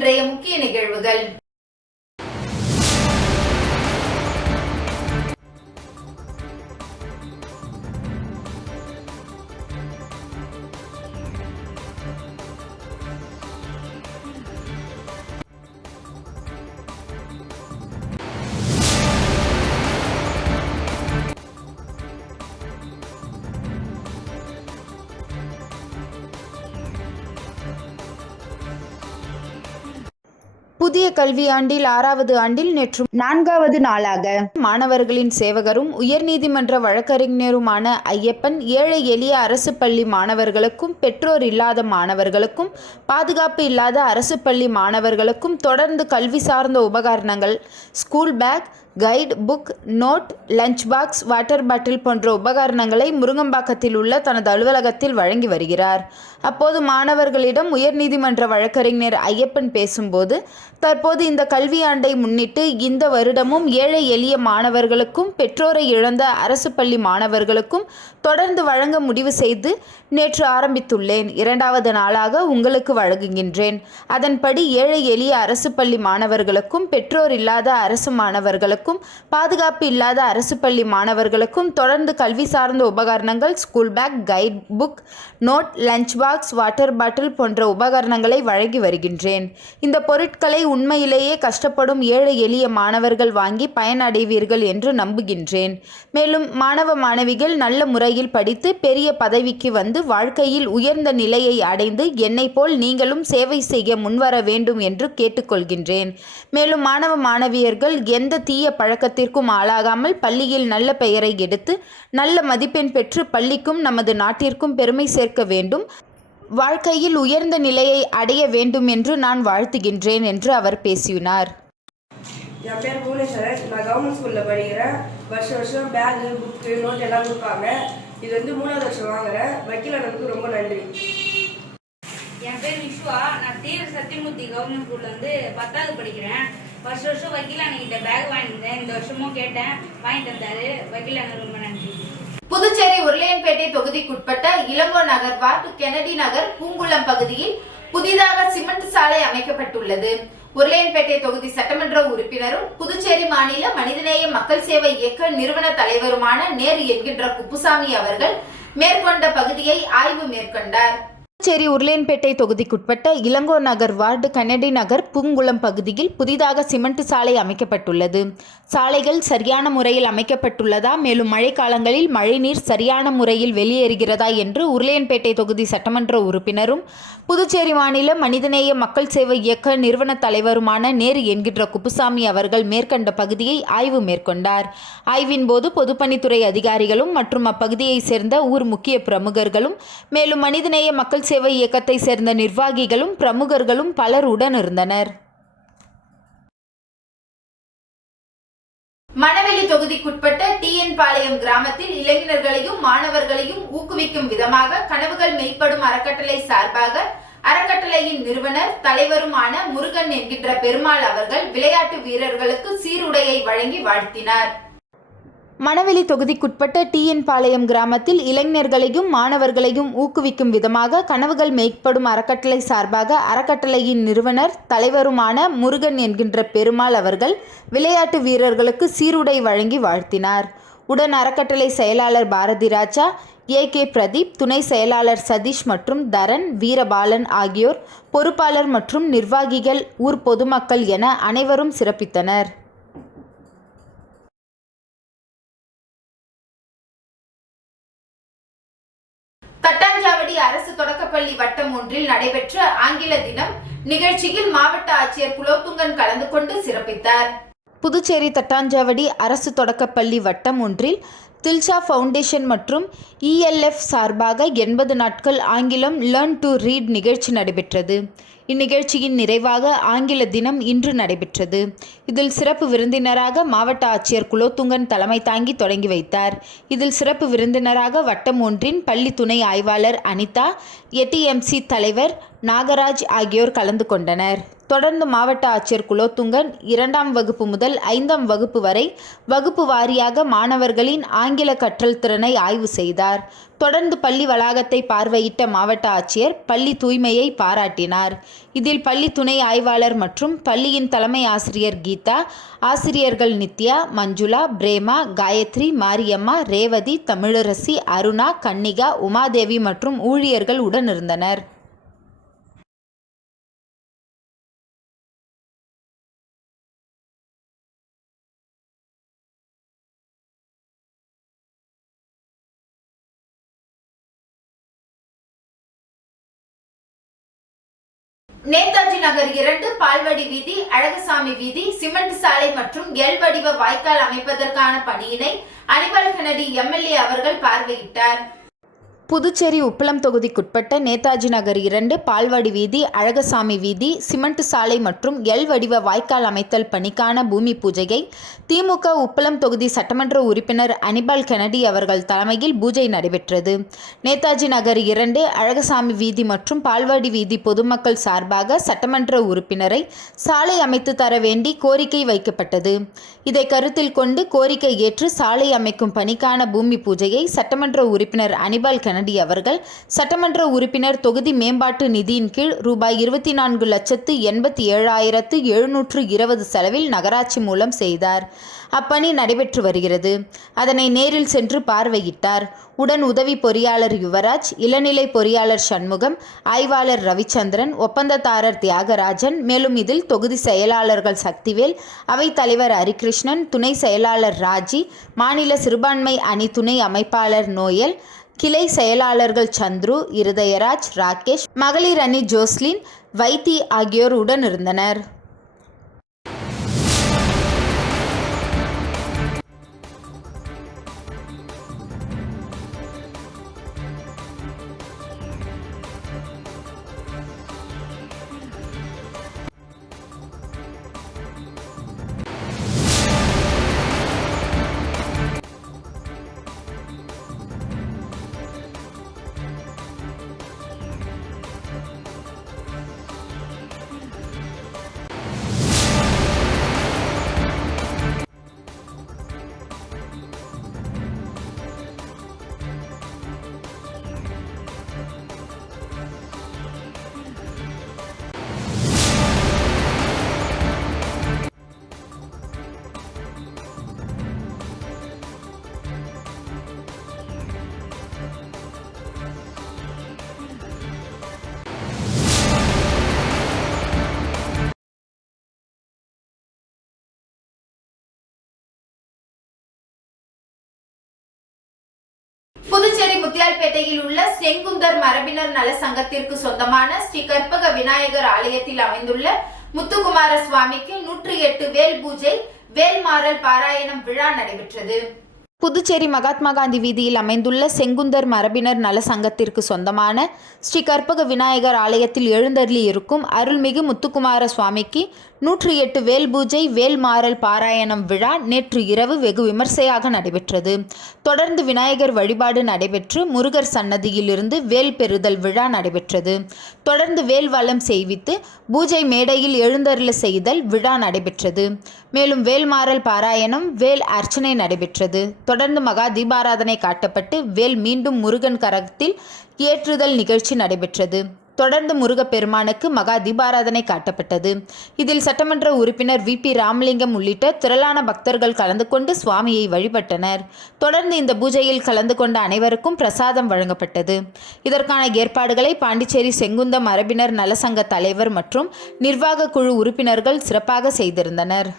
இன்றைய முக்கிய நிகழ்வுகள். புதிய கல்வியாண்டில் 6வது ஆண்டில் நேற்று 4வது நாளாக மாணவர்களின் சேவகரும் உயர்நீதிமன்ற வழக்கறிஞருமான ஐயப்பன் ஏழை எளிய அரசு பள்ளி மாணவர்களுக்கும் பெற்றோர் இல்லாத மாணவர்களுக்கும் பாதுகாப்பு இல்லாத அரசு பள்ளி மாணவர்களுக்கும் தொடர்ந்து கல்வி சார்ந்த உபகரணங்கள், school bag, guide, book, note, lunch box, water bottle போன்ற உபகரணங்களை முருங்கம்பாக்கத்தில் உள்ள தனது அலுவலகத்தில் வழங்கி வருகிறார். அப்போது மாணவர்களிடம் உயர்நீதிமன்ற வழக்கறிஞர் ஐயப்பன் பேசும்போது, தற்போது இந்த கல்வியாண்டை முன்னிட்டு இந்த வருடமும் ஏழை எளிய மாணவர்களுக்கும் பெற்றோரை இழந்த அரசு பள்ளி மாணவர்களுக்கும் தொடர்ந்து வழங்க முடிவு செய்து நேற்று ஆரம்பித்துள்ளேன். 2வது நாளாக உங்களுக்கு வழங்குகின்றேன். அதன்படி ஏழை எளிய அரசு பள்ளி மாணவர்களுக்கும் பெற்றோர் இல்லாத அரசு மாணவர்களுக்கும் பாதுகாப்பு இல்லாத அரசு பள்ளி மாணவர்களுக்கும் தொடர்ந்து கல்வி சார்ந்த உபகரணங்கள், school bag, guide, book, note, lunch box, water bottle போன்ற உபகரணங்களை வழங்கி வருகின்றேன். இந்த பொருட்களை உண்மையிலேயே கஷ்டப்படும் ஏழை எளிய மாணவர்கள் வாங்கி பயனடைவீர்கள் என்று நம்புகின்றேன். மேலும் மாணவ மாணவிகள் நல்ல முறையில் படித்து பெரிய பதவிக்கு வந்து வாழ்க்கையில் உயர்ந்த நிலையை அடைந்து என்னை போல் நீங்களும் சேவை செய்ய முன்வர வேண்டும் என்று கேட்டுக்கொள்கின்றேன். மேலும் மாணவ மாணவியர்கள் எந்த தீய பழக்கத்திற்கும் ஆளாகாமல் பள்ளியில் நல்ல பெயரை எடுத்து நல்ல மதிப்பெண் பெற்று பள்ளிக்கும் நமது நாட்டிற்கும் பெருமை சேர்க்க வேண்டும், வாழ்க்கையில் உயர்ந்த நிலையை அடைய வேண்டும் என்று நான் வாழ்த்துகின்றேன் என்று அவர் பேசினார். என் பேர் புவனேஸ்வரன். நான் கவர்மெண்ட் ஸ்கூலில் படிக்கிறேன். வருஷம் பேகு, புக்கு, நோட் எல்லாம் கொடுப்பாங்க. இது 3வது வருஷம் வாங்குறேன். வக்கீல் அண்ணனுக்கு ரொம்ப நன்றி. என் பேர் விஸ்வா. நான் தீவிர சத்தியமூர்த்தி கவர்மெண்ட் ஸ்கூலில் 10வது படிக்கிறேன். வருஷம் வக்கீல் அண்ணன்கிட்ட பேக் வாங்கியிருந்தேன். இந்த வருஷமும் கேட்டேன், வாங்கி தந்தாரு. வக்கீல் அண்ணன் ரொம்ப நன்றி. புதுச்சேரி உருளையன்பேட்டை தொகுதிக்குட்பட்ட இளங்கோ நகர் வார்டு கெனடி நகர் பூங்குளம் பகுதியில் புதிதாக சிமெண்ட் சாலை அமைக்கப்பட்டுள்ளது. உருளையன்பேட்டை தொகுதி சட்டமன்ற உறுப்பினரும் புதுச்சேரி மாநில மனிதநேய மக்கள் சேவை இயக்க நிறுவன தலைவருமான நேரு என்கின்ற குப்புசாமி அவர்கள் மேற்கொண்ட பகுதியை ஆய்வு மேற்கொண்டார். புதுச்சேரி உருளையன்பேட்டை தொகுதிக்குட்பட்ட இளங்கோ நகர் வார்டு கெனடி நகர் பூங்குளம் பகுதியில் புதிதாக சிமெண்ட் சாலை அமைக்கப்பட்டுள்ளது. சாலைகள் சரியான முறையில் அமைக்கப்பட்டுள்ளதா, மேலும் மழைக்காலங்களில் மழைநீர் சரியான முறையில் வெளியேறுகிறதா என்று உருளையன்பேட்டை தொகுதி சட்டமன்ற உறுப்பினரும் புதுச்சேரி மாநில மனிதநேய மக்கள் சேவை இயக்க நிறுவன தலைவருமான நேரு என்கின்ற குப்புசாமி அவர்கள் மேற்கண்ட பகுதியை ஆய்வு மேற்கொண்டார். ஆய்வின் போது பொதுப்பணித்துறை அதிகாரிகளும் மற்றும் அப்பகுதியை சேர்ந்த ஊர் முக்கிய பிரமுகர்களும் மேலும் மனிதநேய மக்கள் சேவை இயக்கத்தை சேர்ந்த நிர்வாகிகளும் பிரமுகர்களும் பலர் உடன் இருந்தனர். மணவெளி தொகுதிக்குட்பட்ட டிஎன் பாளையம் கிராமத்தில் இளைஞர்களையும் மாணவர்களையும் ஊக்குவிக்கும் விதமாக கனவுகள் மெய்ப்படும் அறக்கட்டளை சார்பாக அறக்கட்டளையின் நிறுவனர் தலைவருமான முருகன் என்கின்ற பெருமாள் அவர்கள் விளையாட்டு வீரர்களுக்கு சீருடையை வழங்கி வாழ்த்தினார். மணவெளி தொகுதிக்குட்பட்ட டிஎன் பாளையம் கிராமத்தில் இளைஞர்களையும் மாணவர்களையும் ஊக்குவிக்கும் விதமாக கனவுகள் மெய்ப்படும் அறக்கட்டளை சார்பாக அறக்கட்டளையின் நிறுவனர் தலைவருமான முருகன் என்கின்ற பெருமாள் அவர்கள் விளையாட்டு வீரர்களுக்கு சீருடை வழங்கி வாழ்த்தினார். உடன் அறக்கட்டளை செயலாளர் பாரதி ராஜா, ஏ.கே. பிரதீப், துணை செயலாளர் சதீஷ் மற்றும் தரன், வீரபாலன் ஆகியோர், பொறுப்பாளர் மற்றும் நிர்வாகிகள், ஊர் பொதுமக்கள் என அனைவரும் சிறப்பித்தனர். தட்டாஞ்சாவடி அரசு தொடக்கப்பள்ளி வட்டம் ஒன்றில் நடைபெற்ற ஆங்கில தினம் நிகழ்ச்சியில் மாவட்ட ஆட்சியர் குலோத்துங்கன் கலந்து கொண்டு சிறப்பித்தார். புதுச்சேரி தட்டாஞ்சாவடி அரசு தொடக்கப்பள்ளி வட்டம் ஒன்றில் தில்ஷா ஃபவுண்டேஷன் மற்றும் இஎல்எஃப் சார்பாக 80 நாட்கள் ஆங்கிலம் லேர்ன் டு ரீட் நிகழ்ச்சி நடைபெற்றது. இந்நிகழ்ச்சியின் நிறைவாக ஆங்கில தினம் இன்று நடைபெற்றது. இதில் சிறப்பு விருந்தினராக மாவட்ட ஆட்சியர் குலோத்துங்கன் தலைமை தாங்கி தொடங்கி வைத்தார். இதில் சிறப்பு விருந்தினராக வட்டம் ஒன்றின் பள்ளி துணை ஆய்வாளர் அனிதா, எடிஎம்சி தலைவர் நாகராஜ் ஆகியோர் கலந்து கொண்டனர். தொடர்ந்து மாவட்ட ஆட்சியர் குலோத்துங்கன் 2ஆம் வகுப்பு முதல் 5ஆம் வகுப்பு வரை வகுப்பு வாரியாக மாணவர்களின் ஆங்கில கற்றல் திறனை ஆய்வு செய்தார். தொடர்ந்து பள்ளி வளாகத்தை பார்வையிட்ட மாவட்ட ஆட்சியர் பள்ளி தூய்மையை பாராட்டினார். இதில் பள்ளி துணை ஆய்வாளர் மற்றும் பள்ளியின் தலைமை ஆசிரியர் கீதா, ஆசிரியர்கள் நித்யா, மஞ்சுளா, பிரேமா, காயத்ரி, மாரியம்மா, ரேவதி, தமிழரசி, அருணா, கன்னிகா, உமாதேவி மற்றும் ஊழியர்கள் உடனிருந்தனர். நேதாஜி நகர் 2, பால்வடி வீதி, அழகசாமி வீதி, சிமெண்ட் சாலை மற்றும் எல் வடிவ வாய்க்கால் அமைப்பதற்கான பணியினை அனிமல் கென்னடி எம்எல்ஏ அவர்கள் பார்வையிட்டார். புதுச்சேரி உப்பளம் தொகுதிக்குட்பட்ட நேதாஜி நகர் 2, பால்வாடி வீதி, அழகசாமி வீதி, சிமெண்ட் சாலை மற்றும் எல் வடிவ வாய்க்கால் அமைத்தல் பணிக்கான பூமி பூஜையை திமுக உப்பளம் தொகுதி சட்டமன்ற உறுப்பினர் அனிமல் கென்னடி அவர்கள் தலைமையில் பூஜை நடைபெற்றது. நேதாஜி நகர் 2, அழகசாமி வீதி மற்றும் பால்வாடி வீதி பொதுமக்கள் சார்பாக சட்டமன்ற உறுப்பினரை சாலை அமைத்து தர வேண்டி கோரிக்கை வைக்கப்பட்டது. இதை கருத்தில் கொண்டு கோரிக்கை ஏற்று சாலை அமைக்கும் பணிக்கான பூமி பூஜையை சட்டமன்ற உறுப்பினர் அனிமல் கென்னடி அவர்கள் சட்டமன்ற உறுப்பினர் தொகுதி மேம்பாட்டு நிதியின் கீழ் ரூபாய் 24,87,720 செலவில் நகராட்சி மூலம் செய்தார். அப்பணி நடைபெற்று வருகிறது. அதனை நேரில் சென்று பார்வையிட்டார். உடன் உதவி பொறியாளர் யுவராஜ், இளநிலை பொறியாளர் சண்முகம், ஆய்வாளர் ரவிச்சந்திரன், ஒப்பந்ததாரர் தியாகராஜன், மேலும் இதில் தொகுதி செயலாளர்கள் சக்திவேல், அவைத்தலைவர் ஹரிகிருஷ்ணன், துணை செயலாளர் ராஜி, மாநில சிறுபான்மை அணி துணை அமைப்பாளர் நோயல், கிளை செயலாளர்கள் சந்துரு, இருதயராஜ், ராகேஷ், மகளிர் அணி ஜோஸ்லின், வைத்தி ஆகியோர் உடன் இருந்தனர். புதுச்சேரி முத்தியால்பேட்டையில் உள்ள செங்குந்தர் மரபினர் நல சங்கத்திற்கு சொந்தமான ஸ்ரீ கற்பக விநாயகர் ஆலயத்தில் அமைந்துள்ள முத்துக்குமார சுவாமிக்கு 108 வேல் பூஜை, வேல்மாறல் பாராயணம் விழா நடைபெற்றது. புதுச்சேரி மகாத்மா காந்தி வீதியில் அமைந்துள்ள செங்குந்தர் மரபினர் நல சங்கத்திற்கு சொந்தமான ஸ்ரீ கற்பக விநாயகர் ஆலயத்தில் எழுந்தருளி இருக்கும் அருள்மிகு முத்துக்குமார சுவாமிக்கு 108 வேல் பூஜை, வேல்மாறல் பாராயணம் விழா நேற்று இரவு வெகு விமர்சையாக நடைபெற்றது. தொடர்ந்து விநாயகர் வழிபாடு நடைபெற்று முருகர் சன்னதியிலிருந்து வேல் பெறுதல் விழா நடைபெற்றது. தொடர்ந்து வேல் வலம் செய்வித்து பூஜை மேடையில் எழுந்தருள செய்தல் விழா நடைபெற்றது. மேலும் வேல்மாறல் பாராயணம், வேல் அர்ச்சனை நடைபெற்றது. தொடர்ந்து மகா தீபாராதனை காட்டப்பட்டு வேல் மீண்டும் முருகன் கரத்தில் ஏற்றுதல் நிகழ்ச்சி நடைபெற்றது. தொடர்ந்து முருகப்பெருமானுக்கு மகா தீபாராதனை காட்டப்பட்டது. இதில் சட்டமன்ற உறுப்பினர் VP ராமலிங்கம் உள்ளிட்ட திரளான பக்தர்கள் கலந்து கொண்டு சுவாமியை வழிபட்டனர். தொடர்ந்து இந்த பூஜையில் கலந்து கொண்ட அனைவருக்கும் பிரசாதம் வழங்கப்பட்டது. இதற்கான ஏற்பாடுகளை பாண்டிச்சேரி செங்குந்த மரபினர் நலசங்க தலைவர் மற்றும் நிர்வாக குழு உறுப்பினர்கள் சிறப்பாக செய்திருந்தனர்.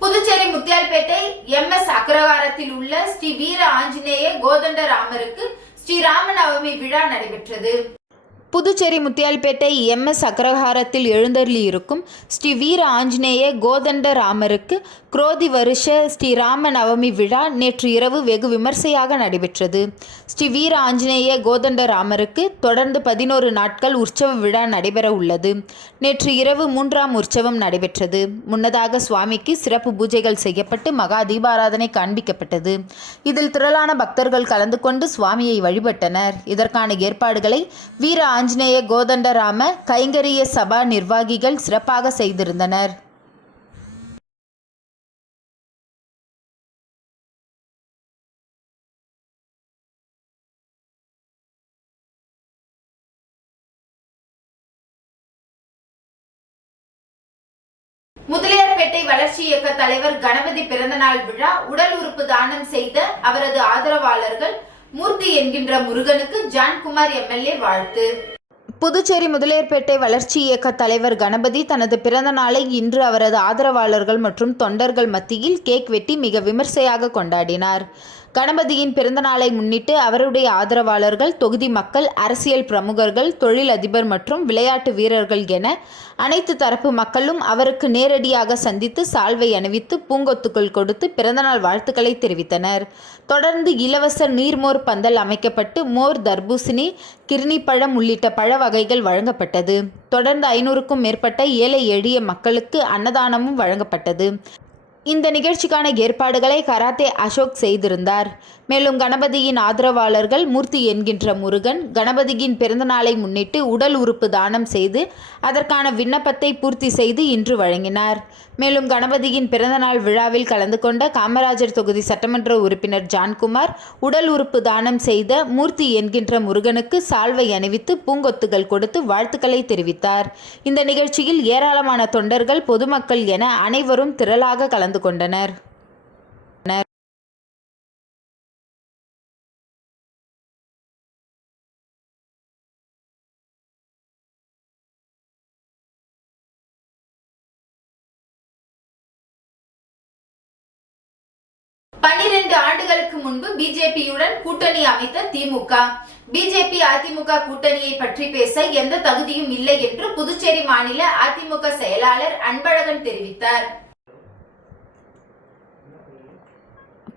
புதுச்சேரி முத்தியால்பேட்டை MS அக்ரகாரத்தில் உள்ள ஸ்ரீ வீர ஆஞ்சநேய கோதண்ட ராமருக்கு ஸ்ரீ ராமநவமி விழா நடைபெற்றது. புதுச்சேரி முத்தியால்பேட்டை MS அக்ரஹாரத்தில் எழுந்தருளி இருக்கும் ஸ்ரீ வீர ஆஞ்சநேய கோதண்ட ராமருக்கு குரோதி வருஷ ஸ்ரீ ராம நவமி விழா நேற்று இரவு வெகு விமர்சையாக நடைபெற்றது. ஸ்ரீ வீர ஆஞ்சநேய கோதண்ட ராமருக்கு தொடர்ந்து 11 நாட்கள் உற்சவ விழா நடைபெற உள்ளது. நேற்று இரவு 3ஆம் உற்சவம் நடைபெற்றது. முன்னதாக சுவாமிக்கு சிறப்பு பூஜைகள் செய்யப்பட்டு மகா தீபாராதனை காண்பிக்கப்பட்டது. இதில் திரளான பக்தர்கள் கலந்து கொண்டு சுவாமியை வழிபட்டனர். இதற்கான ஏற்பாடுகளை வீர ஆஞ்சநேய கோதண்ட ராம கைங்கரிய சபா நிர்வாகிகள் சிறப்பாக செய்திருந்தனர். முதலியார்பேட்டை வளர்ச்சி இயக்க தலைவர் கணபதி பிறந்தநாள் விழா உடல் உறுப்பு தானம் செய்த அவரது ஆதரவாளர்கள் மூர்த்தி என்கின்ற முருகனுக்கு ஜான்குமார் MLA வாழ்த்து. புதுச்சேரி முதலியார்பேட்டை வளர்ச்சி இயக்க தலைவர் கணபதி தனது பிறந்த நாளை இன்று அவரது ஆதரவாளர்கள் மற்றும் தொண்டர்கள் மத்தியில் கேக் வெட்டி மிக விமர்சையாக கொண்டாடினார். கணபதியின் பிறந்த நாளை முன்னிட்டு அவருடைய ஆதரவாளர்கள், தொகுதி மக்கள், அரசியல் பிரமுகர்கள், தொழில் அதிபர் மற்றும் விளையாட்டு வீரர்கள் என அனைத்து தரப்பு மக்களும் அவருக்கு நேரடியாக சந்தித்து சால்வை அணிவித்து பூங்கொத்துக்கள் கொடுத்து பிறந்தநாள் வாழ்த்துக்களை தெரிவித்தனர். தொடர்ந்து இலவச நீர்மோர் பந்தல் அமைக்கப்பட்டு மோர், தர்பூசணி, கிர்னி பழம் உள்ளிட்ட பழ வகைகள் வழங்கப்பட்டது. தொடர்ந்து 500க்கும் மேற்பட்ட ஏழை எளிய மக்களுக்கு அன்னதானமும் வழங்கப்பட்டது. இந்த நிகழ்ச்சிக்கான ஏற்பாடுகளை கராத்தே அசோக் செய்திருந்தார். மேலும் கணபதியின் ஆதரவாளர்கள் மூர்த்தி என்கின்ற முருகன் கணபதியின் பிறந்தநாளை முன்னிட்டு உடல் உறுப்பு தானம் செய்து அதற்கான விண்ணப்பத்தை பூர்த்தி செய்து இன்று வழங்கினார். மேலும் கணபதியின் பிறந்தநாள் விழாவில் கலந்து கொண்ட காமராஜர் தொகுதி சட்டமன்ற உறுப்பினர் ஜான்குமார் உடல் உறுப்பு தானம் செய்த மூர்த்தி என்கின்ற முருகனுக்கு சால்வை அணிவித்து பூங்கொத்துகள் கொடுத்து வாழ்த்துக்களை தெரிவித்தார். இந்த நிகழ்ச்சியில் ஏராளமான தொண்டர்கள், பொதுமக்கள் என அனைவரும் திரளாக கலந்து கொண்டனர். ஆண்டுகளுக்கு முன்பு பிஜேபியுடன் கூட்டணி அமைத்த திமுக, பிஜேபி அதிமுக கூட்டணியை பற்றி பேச எந்த தகுதியும் இல்லை என்று புதுச்சேரி மாநில அதிமுக செயலாளர் அன்பழகன் தெரிவித்தார்.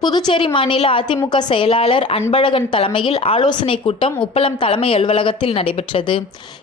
புதுச்சேரி மாநில அதிமுக செயலாளர் அன்பழகன் தலைமையில் ஆலோசனை கூட்டம் உப்பளம் தலைமை அலுவலகத்தில் நடைபெற்றது.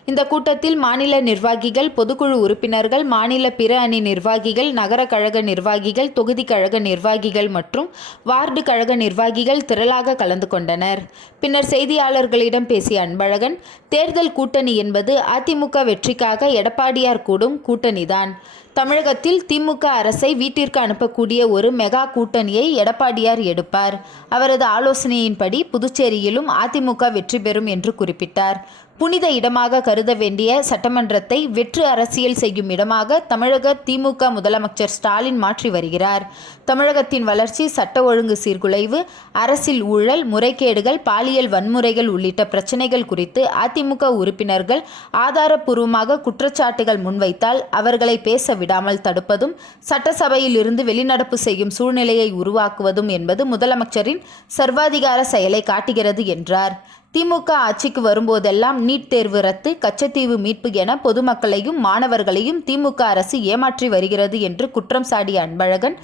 இந்த கூட்டத்தில் மாநில நிர்வாகிகள், பொதுக்குழு உறுப்பினர்கள், மாநில பிற அணி நிர்வாகிகள், நகர கழக நிர்வாகிகள், தொகுதி கழக நிர்வாகிகள் மற்றும் வார்டு கழக நிர்வாகிகள் திரளாக கலந்து கொண்டனர். பின்னர் செய்தியாளர்களிடம் பேசிய அன்பழகன், தேர்தல் கூட்டணி என்பது அதிமுக வெற்றிக்காக எடப்பாடியார் கூடும் கூட்டணிதான். தமிழகத்தில் திமுக அரசை வீட்டிற்கு அனுப்பக்கூடிய ஒரு மெகா கூட்டணியை எடப்பாடியார் எடுப்பார். அவரது ஆலோசனையின்படி புதுச்சேரியிலும் அதிமுக வெற்றி பெறும் என்று குறிப்பிட்டார். புனித இடமாக கருத வேண்டிய சட்டமன்றத்தை வெற்று அரசியல் செய்யும் இடமாக தமிழக திமுக முதலமைச்சர் ஸ்டாலின் மாற்றி வருகிறார். தமிழகத்தின் வளர்ச்சி, சட்ட ஒழுங்கு சீர்குலைவு, அரசியல் ஊழல், முறைகேடுகள், பாலியல் வன்முறைகள் உள்ளிட்ட பிரச்சனைகள் குறித்து அதிமுக உறுப்பினர்கள் ஆதாரப்பூர்வமாக குற்றச்சாட்டுகள் முன்வைத்தால் அவர்களை பேச விடாமல் தடுப்பதும், சட்டசபையில் இருந்து வெளிநடப்பு செய்யும் சூழ்நிலையை உருவாக்குவதும் என்பது முதலமைச்சரின் சர்வாதிகார செயலை காட்டுகிறது என்றார். திமுக ஆட்சிக்கு வரும்போதெல்லாம் நீட் தேர்வு ரத்து, கச்சத்தீவு மீட்பு என பொதுமக்களையும் மாணவர்களையும் திமுக அரசு ஏமாற்றி வருகிறது என்று குற்றம் சாட்டிய அன்பழகன்,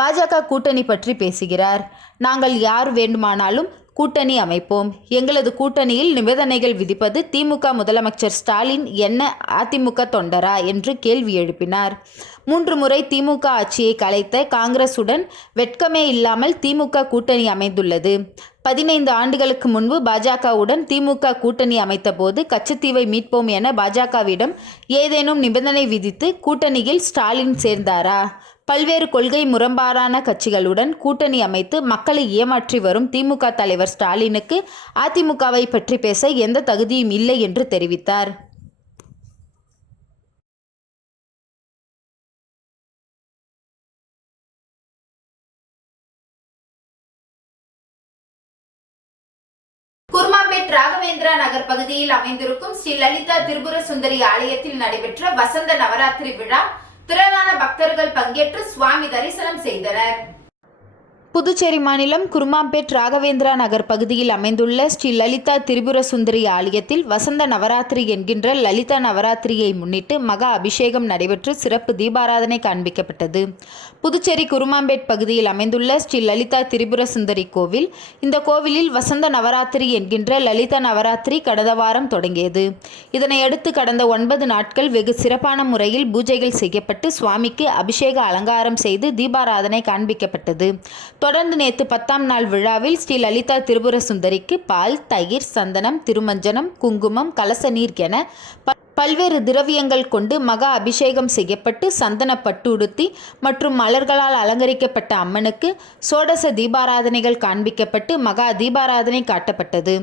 பாஜக கூட்டணி பற்றி பேசுகிறார். நாங்கள் யார் வேண்டுமானாலும் கூட்டணி அமைப்போம். எங்களது கூட்டணியில் நிபந்தனைகள் விதிப்பது திமுக முதலமைச்சர் ஸ்டாலின் என்ன அதிமுக தொண்டரா என்று கேள்வி எழுப்பினார். 3 முறை திமுக ஆட்சியை கலைத்த காங்கிரசுடன் வெட்கமே இல்லாமல் திமுக கூட்டணி அமைந்துள்ளது. 15 ஆண்டுகளுக்கு முன்பு பாஜகவுடன் திமுக கூட்டணி அமைத்த போது கச்சத்தீவை மீட்போம் என பாஜகவிடம் ஏதேனும் நிபந்தனை விதித்து கூட்டணியில் ஸ்டாலின் சேர்ந்தாரா? பல்வேறு கொள்கை முரண்பாடான கட்சிகளுடன் கூட்டணி அமைத்து மக்களை ஏமாற்றி வரும் திமுக தலைவர் ஸ்டாலினுக்கு அதிமுகவை பற்றி பேச எந்த தகுதியும் இல்லை என்று தெரிவித்தார். குர்மாபேட் ராகவேந்திரா நகர் பகுதியில் அமைந்திருக்கும் ஸ்ரீ லலிதா திரிபுர சுந்தரி ஆலயத்தில் நடைபெற்ற வசந்த நவராத்திரி விழா திரளான பக்தர்கள் பங்கேற்று சுவாமி தரிசனம் செய்தனர். புதுச்சேரி மாநிலம் குருமாம்பேட் ராகவேந்திரா நகர் பகுதியில் அமைந்துள்ள ஸ்ரீ லலிதா திரிபுர சுந்தரி ஆலயத்தில் வசந்த நவராத்திரி என்கின்ற லலிதா நவராத்திரியை முன்னிட்டு மகா அபிஷேகம் நடைபெற்று சிறப்பு தீபாராதனை காண்பிக்கப்பட்டது. புதுச்சேரி குருமாம்பேட் பகுதியில் அமைந்துள்ள ஸ்ரீ லலிதா திரிபுர சுந்தரி கோவில். இந்த கோவிலில் வசந்த நவராத்திரி என்கின்ற லலிதா நவராத்திரி கடந்த வாரம் தொடங்கியது. இதனையடுத்து கடந்த 9 நாட்கள் வெகு சிறப்பான முறையில் பூஜைகள் செய்யப்பட்டு சுவாமிக்கு அபிஷேக அலங்காரம் செய்து தீபாராதனை காண்பிக்கப்பட்டது. தொடர்ந்து நேற்று 10ஆம் நாள் விழாவில் ஸ்ரீ லலிதா திரிபுர சுந்தரிக்கு பால், தயிர், சந்தனம், திருமஞ்சனம், குங்குமம், கலச நீர் என பல்வேறு திரவியங்கள் கொண்டு மகா அபிஷேகம் செய்யப்பட்டு சந்தன பட்டு உடுத்தி மற்றும் மலர்களால் அலங்கரிக்கப்பட்ட அம்மனுக்கு சோடச தீபாராதனைகள் காண்பிக்கப்பட்டு மகா தீபாராதனை காட்டப்பட்டது.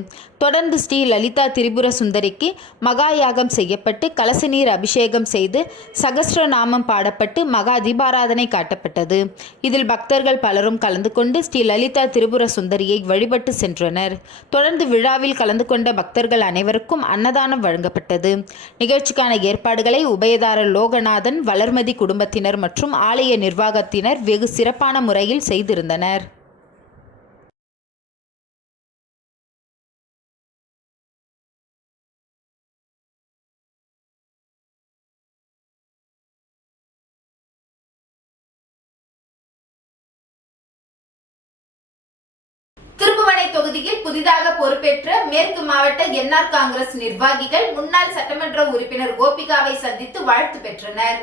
தொடர்ந்து ஸ்ரீ லலிதா திரிபுர சுந்தரிக்கு மகா யாகம் செய்யப்பட்டு கலச நீர் அபிஷேகம் செய்து சகஸ்ரநாமம் பாடப்பட்டு மகா தீபாராதனை காட்டப்பட்டது. இதில் பக்தர்கள் பலரும் கலந்து கொண்டு ஸ்ரீ லலிதா திரிபுர சுந்தரியை வழிபட்டு சென்றனர். தொடர்ந்து விழாவில் கலந்து கொண்ட பக்தர்கள் அனைவருக்கும் அன்னதானம் வழங்கப்பட்டது. நிகழ்ச்சிக்கான ஏற்பாடுகளை உபயதாரர் லோகநாதன், வளர்மதி குடும்பத்தினர் மற்றும் ஆலய நிர்வாகத்தினர் வெகு சிறப்பான முறையில் செய்திருந்தனர். திருப்புவனை தொகுதியில் புதிதாக பொறுப்பேற்ற மேற்கு மாவட்ட என்ஆர் காங்கிரஸ் நிர்வாகிகள் முன்னாள் சட்டமன்ற உறுப்பினர் கோபிகாவை சந்தித்து வாழ்த்து பெற்றனர்.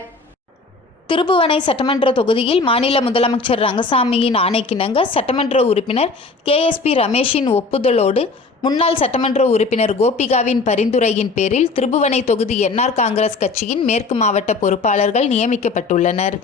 திருப்புவனை சட்டமன்ற தொகுதியில் மாநில முதலமைச்சர் ரங்கசாமியின் ஆணைக்கிணங்க சட்டமன்ற உறுப்பினர் KSP ரமேஷின் ஒப்புதலோடு முன்னாள் சட்டமன்ற உறுப்பினர் கோபிகாவின் பரிந்துரையின் பேரில் திருப்புவனை தொகுதி என்ஆர் காங்கிரஸ் கட்சியின் மேற்கு மாவட்ட பொறுப்பாளர்கள் நியமிக்கப்பட்டுள்ளனர்.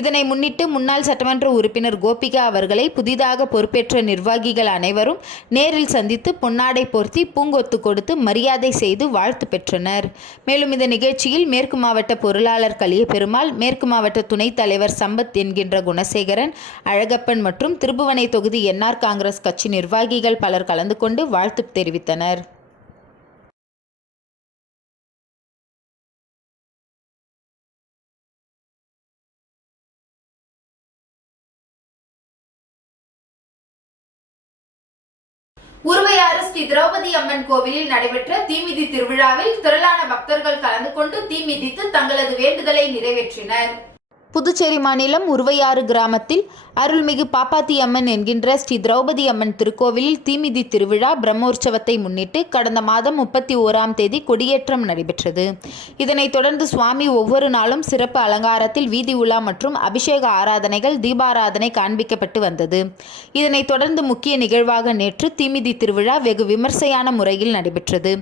இதனை முன்னிட்டு முன்னாள் சட்டமன்ற உறுப்பினர் கோபிகா அவர்களை புதிதாக பொறுப்பேற்ற நிர்வாகிகள் அனைவரும் நேரில் சந்தித்து பொன்னாடை போர்த்தி பூங்கொத்து கொடுத்து மரியாதை செய்து வாழ்த்து பெற்றனர். மேலும் இந்த நிகழ்ச்சியில் மேற்கு மாவட்ட பொருளாளர் கலியபெருமாள், மேற்கு மாவட்ட துணைத் தலைவர் சம்பத் என்கின்ற குணசேகரன், அழகப்பன் மற்றும் திருப்புவனை தொகுதி என்ஆர் காங்கிரஸ் கட்சி நிர்வாகிகள் பலர் கலந்து கொண்டு வாழ்த்து தெரிவித்தனர். உருவையாறு ஸ்ரீ திரௌபதி அம்மன் கோவிலில் நடைபெற்ற தீமிதி திருவிழாவில் திரளான பக்தர்கள் கலந்து கொண்டு தீமிதித்து தங்களது வேண்டுதலை நிறைவேற்றினர். புதுச்சேரி மாநிலம் உருவையாறு கிராமத்தில் அருள்மிகு பாப்பாத்தி அம்மன் என்கின்ற ஸ்ரீ திரௌபதி அம்மன் திருக்கோவிலில் தீமிதி திருவிழா பிரம்மோற்சவத்தை முன்னிட்டு கடந்த மாதம் 31ஆம் தேதி கொடியேற்றம் நடைபெற்றது. இதனைத் தொடர்ந்து சுவாமி ஒவ்வொரு நாளும் சிறப்பு அலங்காரத்தில் வீதி உலா மற்றும் அபிஷேக ஆராதனைகள், தீபாராதனை காண்பிக்கப்பட்டு வந்தது. இதனைத் தொடர்ந்து முக்கிய நிகழ்வாக நேற்று தீமிதி திருவிழா வெகு விமர்சையான முறையில் நடைபெற்றது.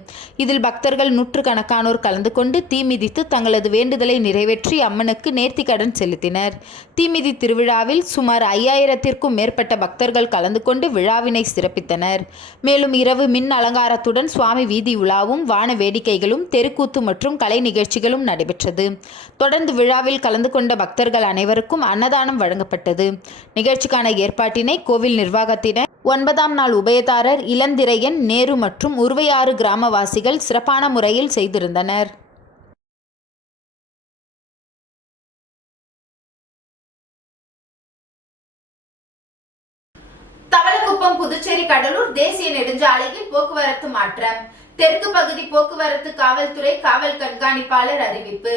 இதில் பக்தர்கள் நூற்றுக்கணக்கானோர் கலந்து கொண்டு தீமிதித்து தங்களது வேண்டுதலை நிறைவேற்றி அம்மனுக்கு நேர்த்திக்கடன் செலுத்தினர். தீமிதி திருவிழாவில் சுமார் 5000த்திற்கும் மேற்பட்ட பக்தர்கள் கலந்து கொண்டு விழாவினை சிறப்பித்தனர். மேலும் இரவு மின் அலங்காரத்துடன் சுவாமி வீதி உலாவும், வான வேடிக்கைகளும், தெருக்கூத்து மற்றும் கலை நிகழ்ச்சிகளும் நடைபெற்றது. தொடர்ந்து விழாவில் கலந்து கொண்ட பக்தர்கள் அனைவருக்கும் அன்னதானம் வழங்கப்பட்டது. நிகழ்ச்சிக்கான ஏற்பாட்டினை கோவில் நிர்வாகத்தினர், 9ஆம் நாள் உபயதாரர் இளந்திரையன், நேரு மற்றும் உருவையாறு கிராமவாசிகள் சிறப்பான முறையில் செய்திருந்தனர். தவளக்குப்பம் புதுச்சேரி கடலூர் தேசிய நெடுஞ்சாலையில் போக்குவரத்து மாற்றம். தெற்கு பகுதி போக்குவரத்து காவல்துறை காவல் கண்காணிப்பாளர் அறிவிப்பு.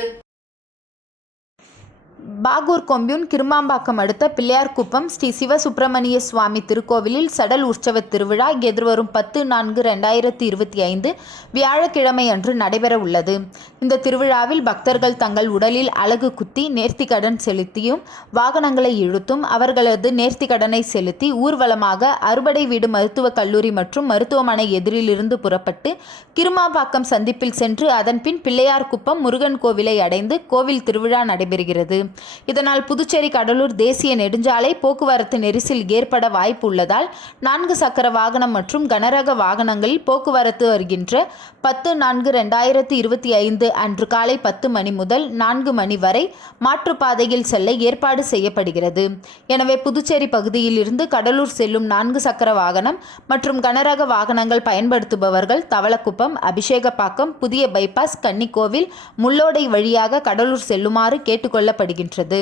பாகூர் கொம்யூன் கிருமாம்பாக்கம் அடுத்த பிள்ளையார்குப்பம் ஸ்ரீ சிவசுப்பிரமணிய சுவாமி திருக்கோவிலில் சடல் உற்சவ திருவிழா எதிர்வரும் 10/4/2025 வியாழக்கிழமை அன்று நடைபெற உள்ளது. இந்த திருவிழாவில் பக்தர்கள் தங்கள் உடலில் அலகு குத்தி நேர்த்திக்கடன் செலுத்தியும், வாகனங்களை இழுத்தும் அவர்களது நேர்த்திக்கடனை செலுத்தி ஊர்வலமாக அறுபடை வீடு மருத்துவக் கல்லூரி மற்றும் மருத்துவமனை எதிரிலிருந்து புறப்பட்டு கிருமாம்பாக்கம் சந்திப்பில் சென்று அதன்பின் பிள்ளையார்குப்பம் முருகன் கோவிலை அடைந்து கோவில் திருவிழா நடைபெறுகிறது. இதனால் புதுச்சேரி கடலூர் தேசிய நெடுஞ்சாலை போக்குவரத்து நெரிசல் ஏற்பட வாய்ப்பு உள்ளதால் 4 சக்கர வாகனம் மற்றும் கனரக வாகனங்களில் போக்குவரத்து வருகின்ற 10/4/2025 அன்று காலை 10 மணி முதல் 4 மணி வரை மாற்றுப்பாதையில் செல்ல ஏற்பாடு செய்யப்படுகிறது. எனவே புதுச்சேரி பகுதியில் இருந்து கடலூர் செல்லும் 4 சக்கர வாகனம் மற்றும் கனரக வாகனங்கள் பயன்படுத்துபவர்கள் தவளக்குப்பம், அபிஷேகப்பாக்கம், புதிய பைபாஸ், கன்னிக்கோவில், முள்ளோடை வழியாக கடலூர் செல்லுமாறு கேட்டுக்கொள்ளப்படுகின்றனர். வருகின்றது.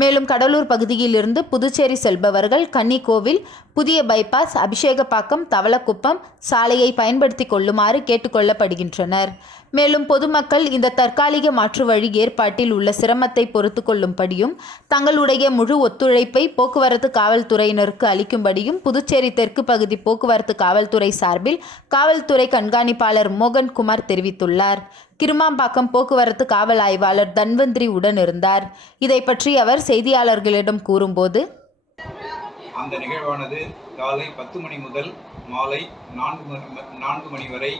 மேலும் கடலூர் பகுதியிலிருந்து புதுச்சேரி செல்பவர்கள் கன்னிகோவில், புதிய பைபாஸ், அபிஷேகப்பாக்கம், தவளக்குப்பம் சாலையை பயன்படுத்திக் கொள்ளுமாறு கேட்டுக்கொள்ளப்படுகின்றனர். மேலும் பொதுமக்கள் இந்த தற்காலிக மாற்று வழி ஏற்பாட்டில் உள்ள சிரமத்தை பொறுத்து கொள்ளும்படியும் தங்களுடைய முழு ஒத்துழைப்பை போக்குவரத்து காவல்துறையினருக்கு அளிக்கும்படியும் புதுச்சேரி தெற்கு பகுதி போக்குவரத்து காவல்துறை சார்பில் காவல்துறை கண்காணிப்பாளர் மோகன்குமார் தெரிவித்துள்ளார். கிருமாம்பாக்கம் போக்குவரத்து காவல் ஆய்வாளர் தன்வந்திரி உடன் இருந்தார். இதை பற்றி அவர் செய்தியாளர்களிடம் கூறும்போது, அந்த நிகழ்வானது காலை 10 மணி முதல் மாலை 4 மணி வரை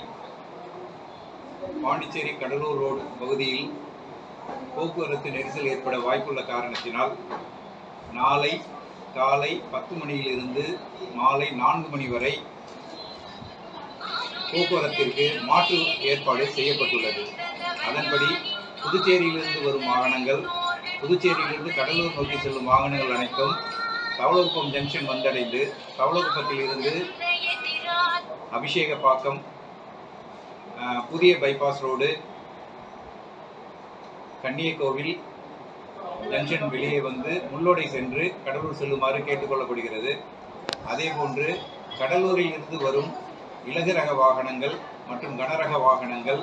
பாண்டிச்சேரி கடலூர் ரோடு பகுதியில் போக்குவரத்து நெரிசல் ஏற்பட வாய்ப்புள்ள காரணத்தினால் நாளை காலை 10 மணியிலிருந்து மாலை 4 மணி வரை போக்குவரத்திற்கு மாற்று ஏற்பாடு செய்யப்பட்டுள்ளது. அதன்படி புதுச்சேரியிலிருந்து வரும் வாகனங்கள், புதுச்சேரியிலிருந்து கடலூர் நோக்கி செல்லும் வாகனங்கள் அனைத்தும் தவளக்குப்பம் ஜங்ஷன் வந்தடைந்து தவளக்குப்பத்தில் இருந்து அபிஷேகப்பாக்கம், புதிய பைபாஸ் ரோடு, கன்னியகோவில் ஜங்ஷன் வெளியே வந்து முள்ளோடை சென்று கடலூர் செல்லுமாறு கேட்டுக்கொள்ளப்படுகிறது. அதேபோன்று கடலூரில் இருந்து வரும் இலகு ரக வாகனங்கள் மற்றும் கனரக வாகனங்கள்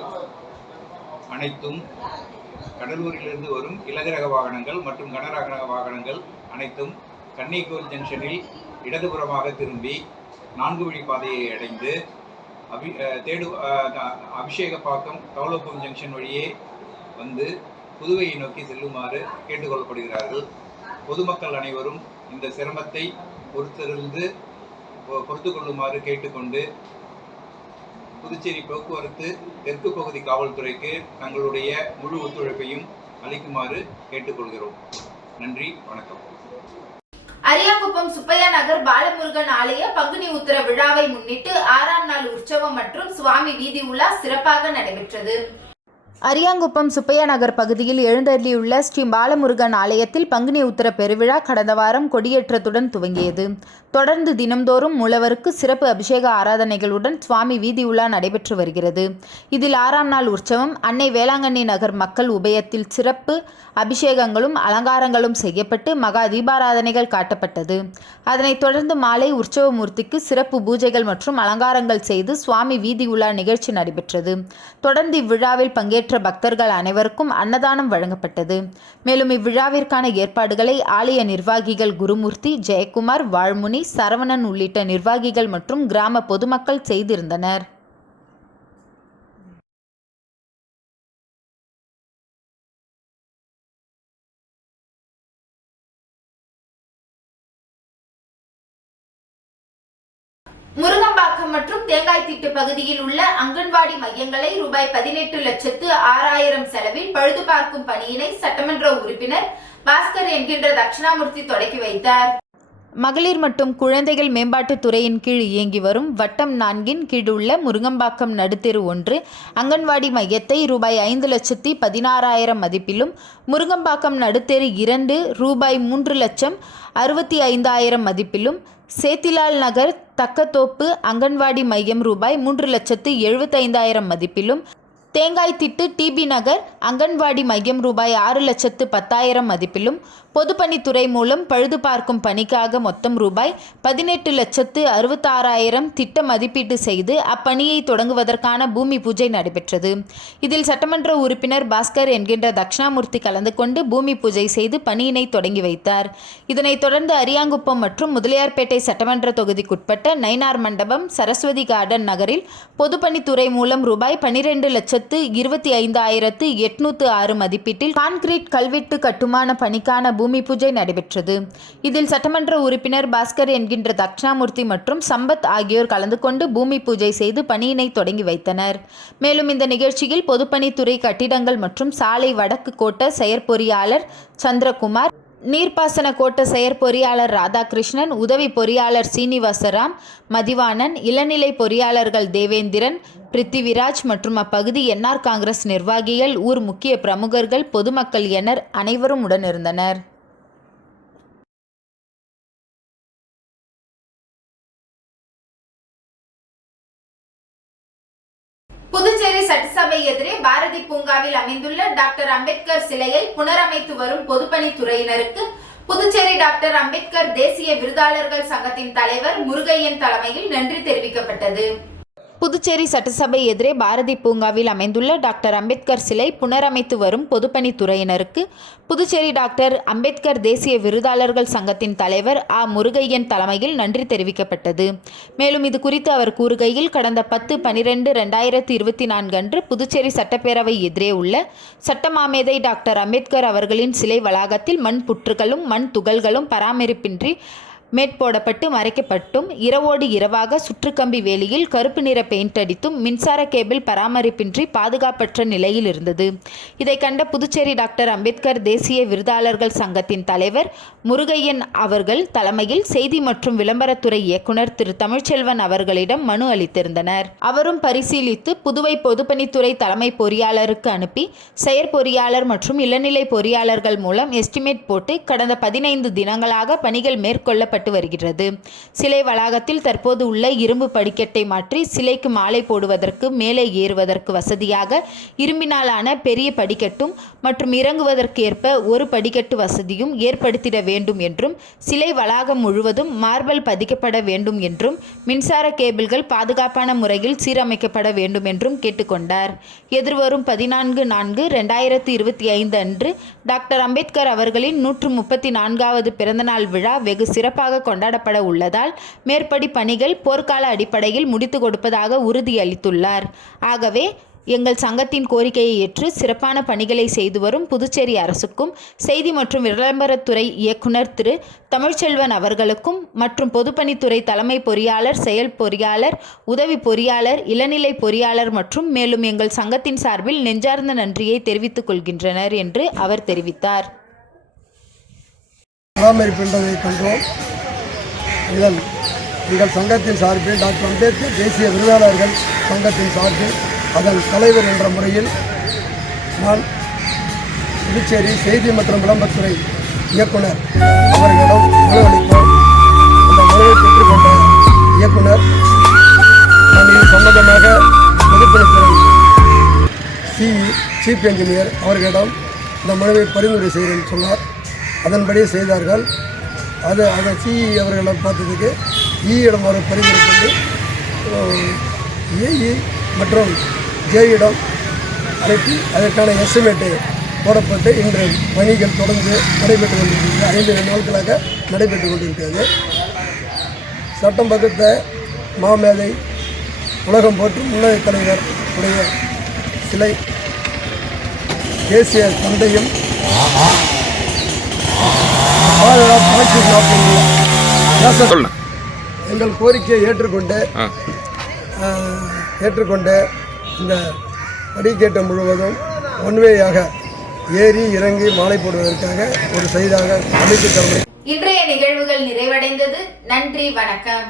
அனைத்தும் கடலூரிலிருந்து வரும் இலகு ரக வாகனங்கள் மற்றும் கனரக வாகனங்கள் அனைத்தும் கன்னியகோவில் ஜங்ஷனில் இடதுபுறமாக திரும்பி 4 வழி பாதையை அடைந்து அபிஷேகப்பாக்கம் தவளக்குப்பம் ஜங்ஷன் வழியே வந்து புதுவையை நோக்கி செல்லுமாறு கேட்டுக்கொள்ளப்படுகிறார்கள். பொதுமக்கள் அனைவரும் இந்த சிரமத்தை பொறுத்து கொள்ளுமாறு கேட்டுக்கொண்டு புதுச்சேரி போக்குவரத்து தெற்கு பகுதி காவல்துறைக்கு தங்களுடைய முழு ஒத்துழைப்பையும் அளிக்குமாறு கேட்டுக்கொள்கிறோம். நன்றி, வணக்கம். அரியாங்குப்பம் சுப்பையா நகர் பாலமுருகன் ஆலய பங்குனி உத்திர விழாவை முன்னிட்டு 6ஆம் நாள் உற்சவம் மற்றும் சுவாமி வீதி உலா சிறப்பாக நடைபெற்றது. அரியாங்குப்பம் சுப்பையா நகர் பகுதியில் எழுந்தருளியுள்ள ஸ்ரீ பாலமுருகன் ஆலயத்தில் பங்குனி உத்திர பெருவிழா கடந்த வாரம் கொடியேற்றத்துடன் துவங்கியது. தொடர்ந்து தினம்தோறும் மூலவருக்கு சிறப்பு அபிஷேக ஆராதனைகளுடன் சுவாமி வீதி உலா நடைபெற்று வருகிறது. இதில் 6ஆம் நாள் உற்சவம் அன்னை வேளாங்கண்ணி நகர் மக்கள் உபயத்தில் சிறப்பு அபிஷேகங்களும் அலங்காரங்களும் செய்யப்பட்டு மகா தீபாராதனைகள் காட்டப்பட்டது. அதனைத் தொடர்ந்து மாலை உற்சவ மூர்த்திக்கு சிறப்பு பூஜைகள் மற்றும் அலங்காரங்கள் செய்து சுவாமி வீதி உலா நிகழ்ச்சி நடைபெற்றது. தொடர்ந்து இவ்விழாவில் பங்கேற்ற பக்தர்கள் அனைவருக்கும் அன்னதானம் வழங்கப்பட்டது. மேலும் இவ்விழாவிற்கான ஏற்பாடுகளை ஆலய நிர்வாகிகள் குருமூர்த்தி, ஜெயக்குமார், வாழ்முனி, சரவணன் உள்ளிட்ட நிர்வாகிகள் மற்றும் கிராம பொதுமக்கள் செய்திருந்தனர். முருங்கம்பாக்கம் மற்றும் தேங்காய்த்திட்டு பகுதியில் உள்ள அங்கன்வாடி மையங்களை ரூபாய் 18,06,000 செலவில் பழுது பார்க்கும் பணியினை சட்டமன்ற உறுப்பினர் பாஸ்கர் என்கின்ற தட்சிணாமூர்த்தி தொடக்கி வைத்தார். மகளிர் மற்றும் குழந்தைகள் மேம்பாட்டுத் துறையின் கீழ் இயங்கி வரும் வட்டம் 4 கீழ் உள்ள முருங்கம்பாக்கம் நடுத்தெரு 1 அங்கன்வாடி மையத்தை ரூபாய் 5,16,000 மதிப்பிலும், முருங்கம்பாக்கம் நடுத்தெரு 2 ரூபாய் 3,65,000 மதிப்பிலும், சேத்திலால் நகர் தக்கத்தோப்பு அங்கன்வாடி மையம் ரூபாய் 3,75,000 மதிப்பிலும், தேங்காய்த்திட்டு டிபி நகர் அங்கன்வாடி மையம் ரூபாய் 6,10,000 மதிப்பிலும் பொதுப்பணித்துறை மூலம் பழுது பார்க்கும் பணிக்காக மொத்தம் ரூபாய் 18,66,000 திட்ட மதிப்பீட்டு செய்து அப்பணியை தொடங்குவதற்கான பூமி பூஜை நடைபெற்றது. இதில் சட்டமன்ற உறுப்பினர் பாஸ்கர் என்கின்ற தட்சிணாமூர்த்தி கலந்து கொண்டு பூமி பூஜை செய்து பணியினை தொடங்கி வைத்தார். இதனைத் தொடர்ந்து அரியாங்குப்பம் மற்றும் முதலியார்பேட்டை சட்டமன்ற தொகுதிக்குட்பட்ட நயினார் மண்டபம், சரஸ்வதி கார்டன் நகரில் பொதுப்பணித்துறை மூலம் ரூபாய் 12,25,806 மதிப்பீட்டில் கான்கிரீட் கல்வெட்டு கட்டுமான பணிக்கான பூமி பூஜை நடைபெற்றது. இதில் சட்டமன்ற உறுப்பினர் பாஸ்கர் என்கின்ற தட்சிணாமூர்த்தி மற்றும் சம்பத் ஆகியோர் கலந்து கொண்டு பூமி பூஜை செய்து பணியினை தொடங்கி வைத்தனர். மேலும் இந்த நிகழ்ச்சியில் பொதுப்பணித்துறை கட்டிடங்கள் மற்றும் சாலை வடக்கு கோட்ட செயற்பொறியாளர் சந்திரகுமார், நீர்ப்பாசன கோட்ட செயற்பொறியாளர் ராதாகிருஷ்ணன், உதவி பொறியாளர் சீனிவாசராம், மதிவாணன், இளநிலை பொறியாளர்கள் தேவேந்திரன், பிருத்திவிராஜ் மற்றும் அப்பகுதி என்ஆர் காங்கிரஸ் நிர்வாகிகள், ஊர் முக்கிய பிரமுகர்கள், பொதுமக்கள் என அனைவரும் உடனிருந்தனர். புதுச்சேரி சட்டசபை எதிரே பாரதி பூங்காவில் அமைந்துள்ள டாக்டர் அம்பேத்கர் சிலையை புனரமைத்து வரும் பொதுப்பணித்துறையினருக்கு புதுச்சேரி டாக்டர் அம்பேத்கர் தேசிய விருதாளர்கள் சங்கத்தின் தலைவர் முருகையன் தலைமையில் நன்றி தெரிவிக்கப்பட்டது. புதுச்சேரி சட்டசபை எதிரே பாரதி பூங்காவில் அமைந்துள்ள டாக்டர் அம்பேத்கர் சிலை புனரமைத்து வரும் பொதுப்பணித்துறையினருக்கு புதுச்சேரி டாக்டர் அம்பேத்கர் தேசிய விருதாளர்கள் சங்கத்தின் தலைவர் முருகையன் தலைமையில் நன்றி தெரிவிக்கப்பட்டது. மேலும் இது குறித்து அவர் கூறுகையில், கடந்த 10/12/2024 அன்று புதுச்சேரி சட்டப்பேரவை எதிரே உள்ள சட்டமாமேதை டாக்டர் அம்பேத்கர் அவர்களின் சிலை வளாகத்தில் மண் புற்றுகளும் மண் துகள்களும் பராமரிப்பின்றி மேற்போடப்பட்டு மறைக்கப்பட்டும், இரவோடு இரவாக சுற்றுக்கம்பி வேலியில் கருப்பு நிற பெயிண்ட் அடித்தும் மின்சார கேபிள் பராமரிப்பின்றி பாதுகாப்பற்ற நிலையில் இருந்தது. இதை கண்ட புதுச்சேரி டாக்டர் அம்பேத்கர் தேசிய விருதாளர்கள் சங்கத்தின் தலைவர் முருகையன் அவர்கள் தலைமையில் செய்தி மற்றும் விளம்பரத்துறை இயக்குனர் திரு தமிழ்ச்செல்வன் அவர்களிடம் மனு அளித்திருந்தனர். அவரும் பரிசீலித்து புதுவை பொதுப்பணித்துறை தலைமை பொறியாளருக்கு அனுப்பி செயற்பொறியாளர் மற்றும் இளநிலை பொறியாளர்கள் மூலம் எஸ்டிமேட் போட்டு கடந்த 15 தினங்களாக பணிகள் மேற்கொள்ளப்பட்டு வருகிறது. சிலை வளாகத்தில் தற்போது உள்ள இரும்பு படிக்கட்டை மாற்றி சிலைக்கு மாலை போடுவதற்கு மேலே ஏறுவதற்கு வசதியாக இரும்பினாலான பெரிய படிக்கட்டும் மற்றும் இறங்குவதற்கு ஏற்ப ஒரு படிக்கட்டு வசதியும் ஏற்படுத்திட வேண்டும் என்றும், சிலை வளாகம் முழுவதும் மார்பல் பதிக்கப்பட வேண்டும் என்றும், மின்சார கேபிள்கள் பாதுகாப்பான முறையில் சீரமைக்கப்பட வேண்டும் என்றும் கேட்டுக்கொண்டார். எதிர்வரும் 14/4/2025 அன்று டாக்டர் அம்பேத்கர் அவர்களின் 134வது பிறந்தநாள் விழா வெகு சிறப்பாக கொண்டாடப்பட உள்ளதால் மேற்படி பணிகள் போர்க்கால அடிப்படையில் முடித்து கொடுப்பதாக உறுதியளித்துள்ளார். ஆகவே எங்கள் சங்கத்தின் கோரிக்கையை ஏற்று சிறப்பான பணிகளை செய்து வரும் புதுச்சேரி அரசுக்கும் செய்தி மற்றும் விளம்பரத்துறை இயக்குனர் திரு தமிழ்ச்செல்வன் அவர்களுக்கும் மற்றும் பொதுப்பணித்துறை தலைமை பொறியாளர், செயல் பொறியாளர், உதவி பொறியாளர், இளநிலை பொறியாளர் மற்றும் மேலும் எங்கள் சங்கத்தின் சார்பில் நெஞ்சார்ந்த நன்றியை தெரிவித்துக் கொள்கின்றனர் என்று அவர் தெரிவித்தார். பராமரிப்பின்றதை கண்டோம். இதன் எங்கள் சங்கத்தின் சார்பில் டாக்டர் அம்பேத்கர் தேசிய விருதாளர்கள் சங்கத்தின் சார்பில் அதன் தலைவர் என்ற முறையில் நான் புதுச்சேரி செய்தி மற்றும் விளம்பரத்துறை இயக்குனர் அவர்களிடம் மனு அளித்தோம். இந்த மனுவை பெற்றுக்கொண்ட இயக்குனர் நான் இது சம்பந்தமாக பொதுப்பணித்துறை சீஃப் என்ஜினியர் அவர்களிடம் இந்த மனுவை பரிந்துரை செய்கிறேன் சொன்னார். அதன்படி செய்தார்கள். அதை சிஇ அவர்களை பார்த்ததுக்கு இடம் வர பரிந்துரை கொண்டு ஏஇ மற்றும் ஜேஇடம் அனுப்பி அதற்கான எஸ்டிமேட்டு போடப்பட்டு இன்று பணிகள் தொடர்ந்து நடைபெற்று கொண்டிருக்கிறது. 5 நாட்களாக நடைபெற்று கொண்டிருக்கிறது. சட்டம் வகுத்த மாமேதை உலகம் போற்றும் முன்னணி தலைவர் உடைய சிலை தேசிய தந்தையும் எங்கள் கோரிக்கையை ஏற்றுக்கொண்டு இந்த படிக்கட்டு முழுவதும் ஒன்வேயாக ஏறி இறங்கி மாலை போடுவதற்காக ஒரு செய்தாக அமைத்து தரணும். இன்றைய நிகழ்வுகள் நிறைவடைந்தது. நன்றி, வணக்கம்.